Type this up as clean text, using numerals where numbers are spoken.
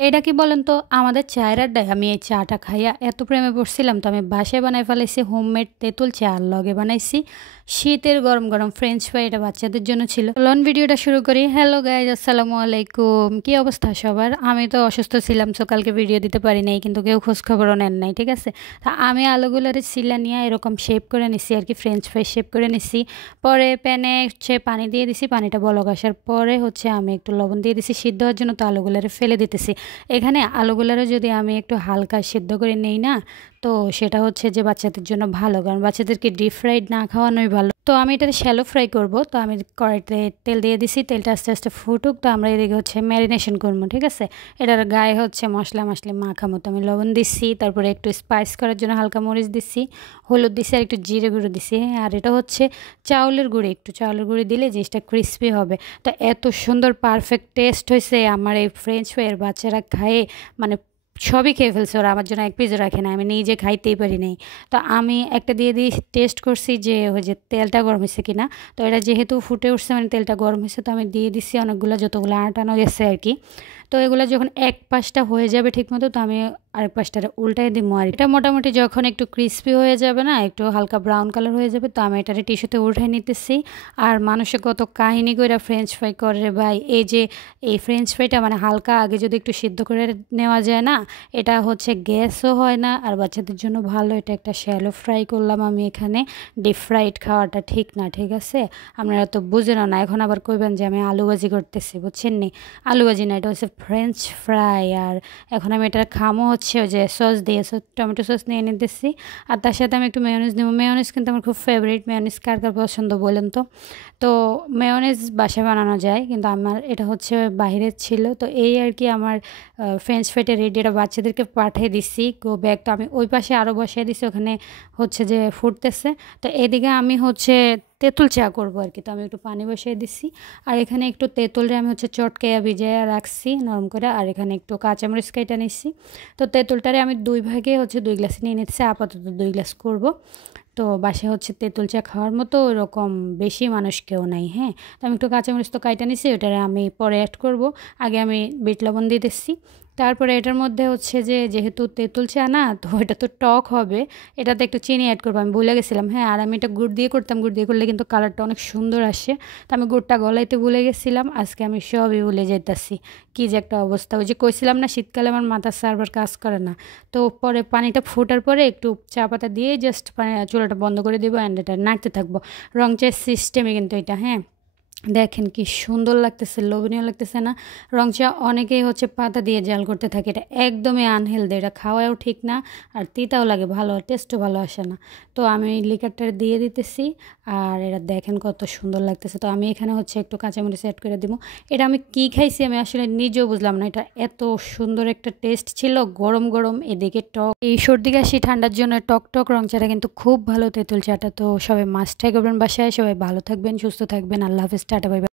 এটা কি বলেন তো আমাদের চায়ের আড্ডায় আমি এই চাটা খাইয়া এত প্রেমে পড়ছিলাম তো আমি বাসায় বানাই ফেলাইছি হোমমেড তেঁতুল চা আর লগে বানাইছি শীতের গরম গরম ফ্রেঞ্চ ফ্রাই। এটা বাচ্চাদের জন্য ছিল। লন ভিডিওটা শুরু করি। হ্যালো গাইজ, আসসালামু আলাইকুম। কি অবস্থা সবার? আমি তো অসুস্থ ছিলাম, সকালকে ভিডিও দিতে পারি নাই, কিন্তু কেউ খোঁজ খবরও নেন নাই, ঠিক আছে। তা আমি আলুগুলোর সিলা নিয়ে এরকম শেপ করে নিছি আর কি, ফ্রেঞ্চ ফ্রাই শেপ করে নিছি। পরে প্যানে হচ্ছে পানি দিয়ে দিছি, পানিটা বলক আসার পরে হচ্ছে আমি একটু লবণ দিয়ে দিছি সিদ্ধ হওয়ার জন্য। তো আলুগুলোরে ফেলে দিতেছি। এখানে আলুগুলারও যদি আমি একটু হালকা সিদ্ধ করে নেই না, তো সেটা হচ্ছে যে বাচ্চাদের জন্য ভালো, কারণ বাচ্চাদেরকে ডিপ ফ্রাইড না খাওয়ানোই ভালো। তো আমি এটা শ্যালো ফ্রাই করব। তো আমি কড়াইতে তেল দিয়ে দিছি, তেলটা আস্তে আস্তে ফুটুক। তো আমরা এদিকে হচ্ছে ম্যারিনেশন করবো, ঠিক আছে। এটার গায়ে হচ্ছে মশলা মাখা মতো আমি লবণ দিচ্ছি, তারপরে একটু স্পাইস করার জন্য হালকা মরিচ দিচ্ছি, হলুদ দিচ্ছি আর একটু জিরে গুঁড়ো দিচ্ছি। হ্যাঁ, আর এটা হচ্ছে চাউলের গুঁড়ি, একটু চাউলের গুঁড়ি দিলে জিনিসটা ক্রিস্পি হবে। তো এত সুন্দর পারফেক্ট টেস্ট হয়েছে আমার এই ফ্রেঞ্চ ফ্রাইয়ের। বাচ্চারা খায়ে মানে সবই খেয়ে ফেলছে ওরা, আমার জন্য এক পিসও রাখে না, আমি নিজে খাইতেই পারি নাই। তো আমি একটা দিয়ে দিয়ে টেস্ট করছি যে ওই যে তেলটা গরম হয়েছে কিনা। তো এটা যেহেতু ফুটে উঠছে মানে তেলটা গরম হয়েছে, তো আমি দিয়ে দিচ্ছি অনেকগুলো, যতগুলো আটানো গেছে আর কি। তো এগুলো যখন এক পাশটা হয়ে যাবে ঠিক মতো, তো আমি আরেক পাশটা উল্টাই দিব। আর এটা মোটামুটি যখন একটু ক্রিস্পি হয়ে যাবে না, একটু হালকা ব্রাউন কালার হয়ে যাবে, তো আমি এটারে টিস্যুতে উঠাই নিতেছি। আর মানুষে কত কাহিনী করে ফ্রেঞ্চ ফ্রাই করে ভাই। এই যে এই ফ্রেঞ্চ ফ্রাইটা মানে হালকা আগে যদি একটু সিদ্ধ করে নেওয়া যায় না, এটা হচ্ছে গ্যাসও হয় না আর বাচ্চাদের জন্য ভালো। এটা একটা শ্যালো ফ্রাই করলাম আমি এখানে। ডিপ ফ্রাইড খাওয়াটা ঠিক না, ঠিক আছে। আপনারা তো বুঝেন না, এখন আবার কইবেন যে আমি আলুবাজি করতেছি, বুঝছেন নি। আলুবাজি না, এটা হচ্ছে ফ্রেঞ্চ ফ্রাই। আর এখন আমি এটার খামো হচ্ছে ওই যে সস দিয়ে, টমেটো সস নিয়ে নিতেছি। আর তার সাথে আমি একটু মেয়োনিজ নেবো। মেয়োনিজ কিন্তু আমার খুব ফেভারিট। মেয়োনিজ কার কার পছন্দ বলেন তো। তো মেয়োনিজ বাসায় বানানো যায়, কিন্তু আমার এটা হচ্ছে বাইরের ছিল। তো এই আর কি আমার ফ্রেঞ্চ ফ্রাইটা রেডি। এটা বাচ্চাদেরকে পাঠিয়ে দিচ্ছি গো ব্যাগ। তো আমি ওই পাশে আরও বসিয়ে দিচ্ছি, ওখানে হচ্ছে যে ফুটতেছে। তো এদিকে আমি হচ্ছে তেঁতুল চা করবো আর কি। তো আমি একটু পানি বসিয়ে দিচ্ছি। আর এখানে একটু তেঁতুলরে আমি হচ্ছে চটকাইয়া ভিজাইয়া রাখছি নরম করে। আর এখানে একটু কাঁচামরিচ কেটে নিচ্ছি। তো তেঁতুলটারে আমি দুই ভাগে হচ্ছে 2 গ্লাস নিয়ে নিচ্ছি, আপাতত 2 গ্লাস করব। তো বাসায় হচ্ছে তেঁতুল চা খাওয়ার মতো ওরকম বেশি মানুষ কেউ নাই। হ্যাঁ, তো আমি একটু কাঁচামরিচ তো কাইটা নিছি, ওটারে আমি পরে অ্যাড করব। আগে আমি বিট লবণ দিয়ে দিচ্ছি। তারপরে এটার মধ্যে হচ্ছে যে যেহেতু তেঁতুল চা না, তো এটা তো টক হবে, এটাতে একটু চিনি অ্যাড করবো। আমি ভুলে গেছিলাম। হ্যাঁ, আর আমি এটা গুড় দিয়ে করতাম, গুড় দিয়ে করলে কিন্তু কালারটা অনেক সুন্দর আসে। তো আমি গুড়টা গলাইতে ভুলে গেছিলাম, আজকে আমি সবই ভুলে যাইতাছি। কী যে একটা অবস্থা। ওই যে কইছিলাম না শীতকালে আমার মাথার সার্ভার কাজ করে না। তো পরে পানিটা ফোটার পরে একটু চা পাতা দিয়ে জাস্ট চুলাটা বন্ধ করে দেবো অ্যান্ড এটা নাড়তে থাকবো। রং চায়ের সিস্টেমে কিন্তু এটা। হ্যাঁ, দেখেন কি সুন্দর লাগতেছে, লোভনীয় লাগতেছে না। রং চা অনেকেই হচ্ছে পাতা দিয়ে জাল করতে থাকে, এটা একদমই আনহেলদি, এটা খাওয়াও ঠিক না। আর তিতাও লাগে, ভালো টেস্টও ভালো আসে না। তো আমি লিকারটা দিয়ে দিতেছি। আর এটা দেখেন কত সুন্দর লাগতেছে। তো আমি এখানে হচ্ছে একটু কাঁচামরিচ অ্যাড করে দিব। এটা আমি কি খাইছি আমি আসলে নিজেও বুঝলাম না, এটা এত সুন্দর একটা টেস্ট ছিল। গরম গরম, এদিকে টক। এই সর্দি কাশি ঠান্ডার জন্য টক টক রং চাটা কিন্তু খুব ভালো তেঁতুল চাটা। তো সবাই মাস্ট ট্রাই করবেন বাসায়। সবাই ভালো থাকবেন, সুস্থ থাকবেন। আল্লাহ হাফেজ, টাটা, বাই বাই।